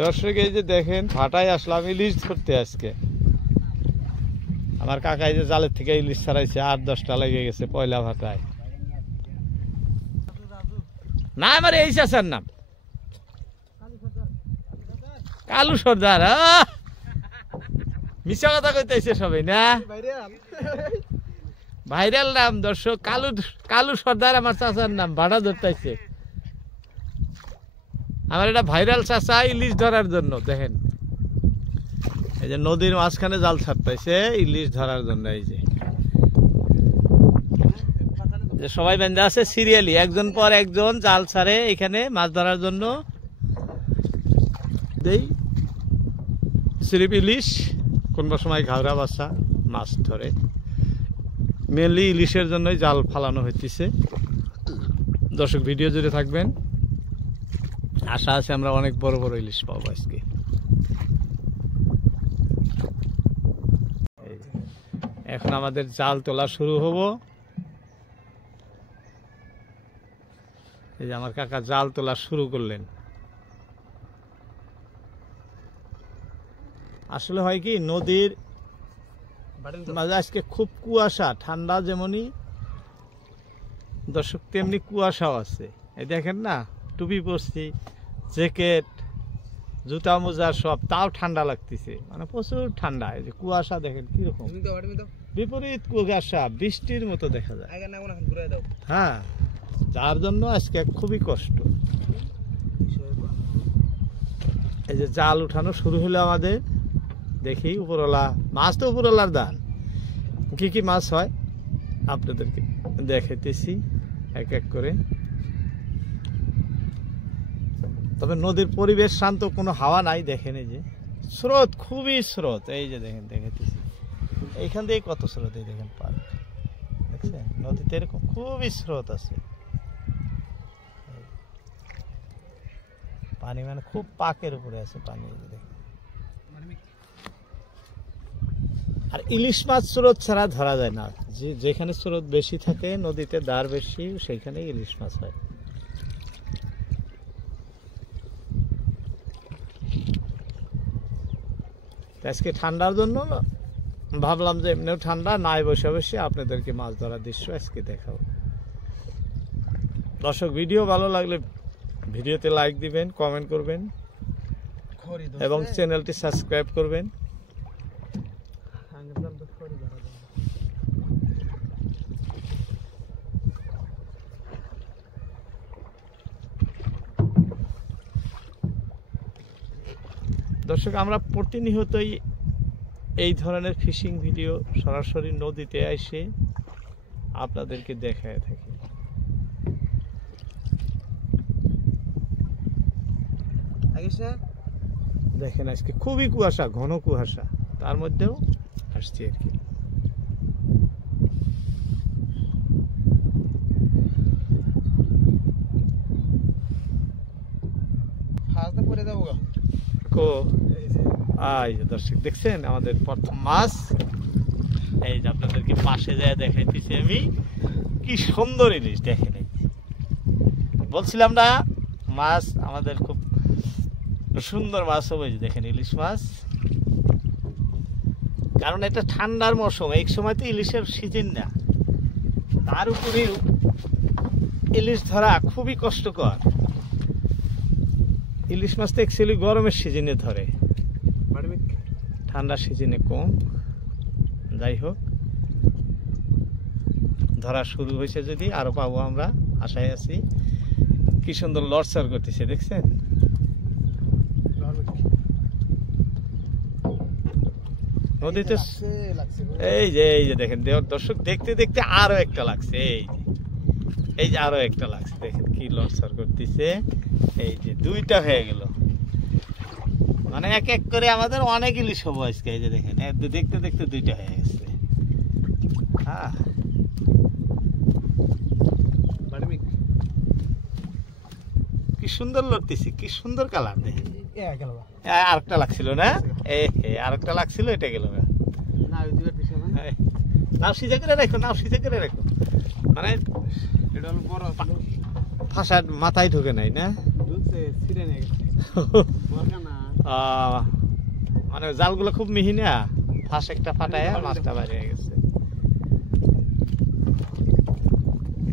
দর্শক এই যে দেখেন ভাটায় আসলাম ইলিশ ধরতে আজকে। আমার কাকা এই যে জালের থেকে ইলিশ ছাড়াইছে, 8-10টা লেগে গেছে পয়লা ভাটায়। না আমার এই চাচার নাম কালু সর্দার। মিশা কথা কইতেছে সবাই না, ভাইরাল নাম দর্শক। কালু সর্দার আমার চাচার নাম, ভাড়া ধরতেছে। আমার এটা ভাইরাল চাচা ইলিশ ধরার জন্য। দেখেন এই যে নদীর মাঝখানে জাল ছাড়তেছে ইলিশ ধরার জন্য। এই যে সবাই বেঁধে আছে সিরিয়ালি, একজন পর একজন জাল ছাড়ে এখানে মাছ ধরার জন্য। দেই সিরিপ ইলিশ, কোন সময় ঘাওড়া বাসা মাছ ধরে। মেনলি ইলিশের জন্যই জাল ফালানো হইতেছে। দর্শক ভিডিও জুড়ে থাকবেন, আশা আছে আমরা অনেক বড় বড় ইলিশ পাবো আজকে। এখন আমাদের জাল তোলা শুরু হবো। এই যে আমার কাকা জাল তোলা শুরু করলেন। আসলে হয় কি, নদীর মাঝে আজকে খুব কুয়াশা, ঠান্ডা যেমনই দর্শক তেমনি কুয়াশাও আছে। এই দেখেন না, টুপি পরছি, জ্যাকেট, জুতা মোজা সব, তাও ঠান্ডা লাগতেছে, মানে প্রচুর ঠান্ডা। এই যে কুয়াশা দেখেন কিরকম, বিপরীত কুয়াশা, বৃষ্টির মতো দেখা যায়। হ্যাঁ, যার জন্য আজকে খুবই কষ্ট। এই যে জাল উঠানো শুরু হলো আমাদের। দেখি উপরওয়ালা মাছ, তো উপরওয়ালার দান। কি কি মাছ হয় আপনাদেরকে দেখাইতেছি এক এক করে। তবে নদীর পরিবেশ শান্ত, কোনো হাওয়া নাই। দেখেন এই যে স্রোত, খুবই স্রোত। এই যে দেখেন দেখাইতেছি, এইখান থেকে কত স্রোত। এই দেখেন পার্ক, দেখছেন নদীতে এরকম খুবই স্রোত আছে। পানি মানে খুব পাকের উপরে আছে পানি। দেখেন, আর ইলিশ মাছ স্রোত ছাড়া ধরা যায় না। যেখানে স্রোত বেশি থাকে, নদীতে দাঁড় বেশি, সেইখানে ইলিশ মাছ হয়। আজকে ঠান্ডার জন্য ভাবলাম যে এমনিও ঠান্ডা, নাই বসে বসে আপনাদেরকে মাছ ধরার দৃশ্য আজকে দেখাবো। দর্শক ভিডিও ভালো লাগলে ভিডিওতে লাইক দিবেন, কমেন্ট করবেন এবং চ্যানেলটি সাবস্ক্রাইব করবেন। দর্শক আমরা প্রতিনিয়তই এই ধরনের ফিশিং ভিডিও সরাসরি নদীতে এসে আপনাদেরকে দেখায় থাকি। দেখেন আজকে খুবই কুয়াশা, ঘন কুয়াশা, তার মধ্যেও আসছি আর কি। দর্শক দেখছেন আমাদের প্রথম মাছ। এই যে আপনাদেরকে পাশে যায় দেখাইতেছি আমি, কি সুন্দর ইলিশ। দেখেন বলছিলাম না, মাছ আমাদের খুব সুন্দর মাছ হবে। দেখেন ইলিশ মাছ, কারণ এটা ঠান্ডার মৌসুম, এই সময় তো ইলিশের সিজন না। তার উপরে ইলিশ ধরা খুবই কষ্টকর। ইলিশ মাছ তো অ্যাকচুয়ালি গরমের সিজনে ধরে, ঠান্ডার সিজনে কম। যাই হোক, ধরা শুরু হয়েছে, যদি আরো পাবো আমরা আশায় আছি। কি সুন্দর লড়চড় করতেছে, দেখছেন। নদীতে এই যে দেখেন দর্শক, দেখতে দেখতে আরো একটা লাগছে। এই যে আরো একটা লাগছে, দেখেন কি লড়চড় করতেছে। এই যে দুইটা হয়ে গেল, মানে এক এক করে আমাদের অনেক ইলিশ হবো আজকে। এই যে দেখেন দেখতে দেখতে দুইটা হয়ে গেছে। হ্যাঁ, কি সুন্দর লড়তেছি, কি সুন্দর কালার। দেখেন আরেকটা লাগছিল না, আরেকটা লাগছিল, এটা গেল। নাও সিজা করে রাখো, নাও সিজা করে রাখো, মানে ফাঁসার মাথায় ঢুকে নাই না। মানে জালগুলো খুব মিহি না, ফাঁস একটা ফাটায় মাছটা বাইরে হয়ে গেছে।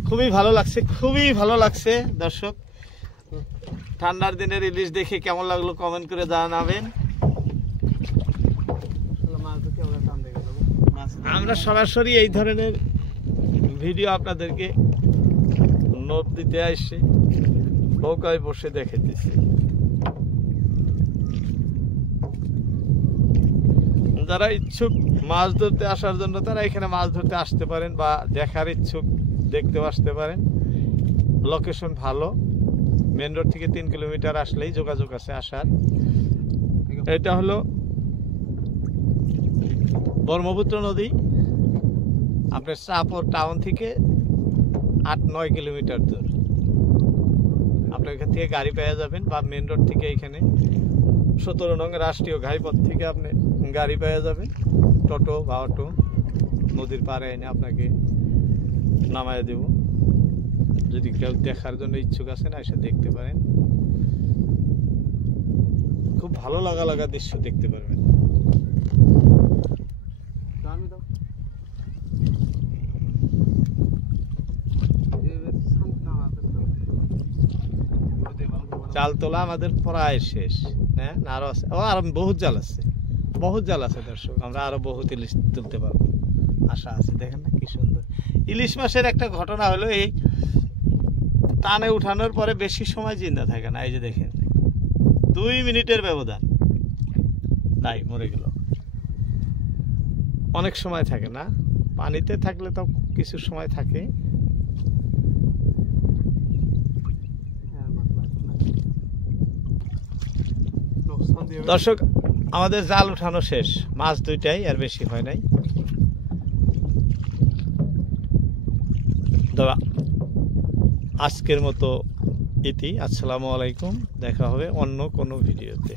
খুবই ভালো লাগছে, খুবই ভালো লাগছে দর্শক। ঠান্ডার দিনের ইলিশ দেখে কেমন লাগলো কমেন্ট করে জানাবেন। আমরা সরাসরি এই ধরনের ভিডিও আপনাদেরকে নোট দিতে আসছি, নৌকায় বসে দেখাইতেছি। যারা ইচ্ছুক মাছ ধরতে আসার জন্য তারা এখানে মাছ ধরতে আসতে পারেন, বা দেখার ইচ্ছুক দেখতেও আসতে পারেন। লোকেশন ভালো, মেন রোড থেকে 3 কিলোমিটার আসলেই যোগাযোগ আছে আসার। এটা হলো ব্রহ্মপুত্র নদী, আপনার চাঁদপুর টাউন থেকে 8-9 কিলোমিটার দূর। আপনার এখান থেকে গাড়ি পেয়ে যাবেন, বা মেন রোড থেকে এখানে 17 নং রাষ্ট্রীয় ঘাইপথ থেকে আপনি গাড়ি পেয়ে যাবেন, টোটো বা অটো। নদীর পাড়ে এনে আপনাকে নামায় দেব। যদি কেউ দেখার জন্য ইচ্ছুক আছেন এসে দেখতে পারেন, খুব ভালো লাগা দৃশ্য দেখতে পারবেন। জাল তোলা আমাদের প্রায় শেষ, হ্যাঁ আরো আছে, আরো বহুত জাল আছে, বহুত জাল আছে দর্শক। আমরা আরো বহুত ইলিশ তুলতে পারবো, আশা আছে। দেখেন না কি সুন্দর ইলিশ মাছের একটা ঘটনা হলো, এই টানে উঠানোর পরে বেশি সময় জিন্দা থাকে না। এই যে দেখেন 2 মিনিটের ব্যবধান, নাই মরে গেল। অনেক সময় থাকে না, পানিতে থাকলে তো কিছু সময় থাকে। দর্শক আমাদের জাল উঠানো শেষ, মাছ 2টাই, আর বেশি হয় নাই। আজকের মতো ইতি। আসসালামু আলাইকুম, দেখা হবে অন্য কোনো ভিডিওতে।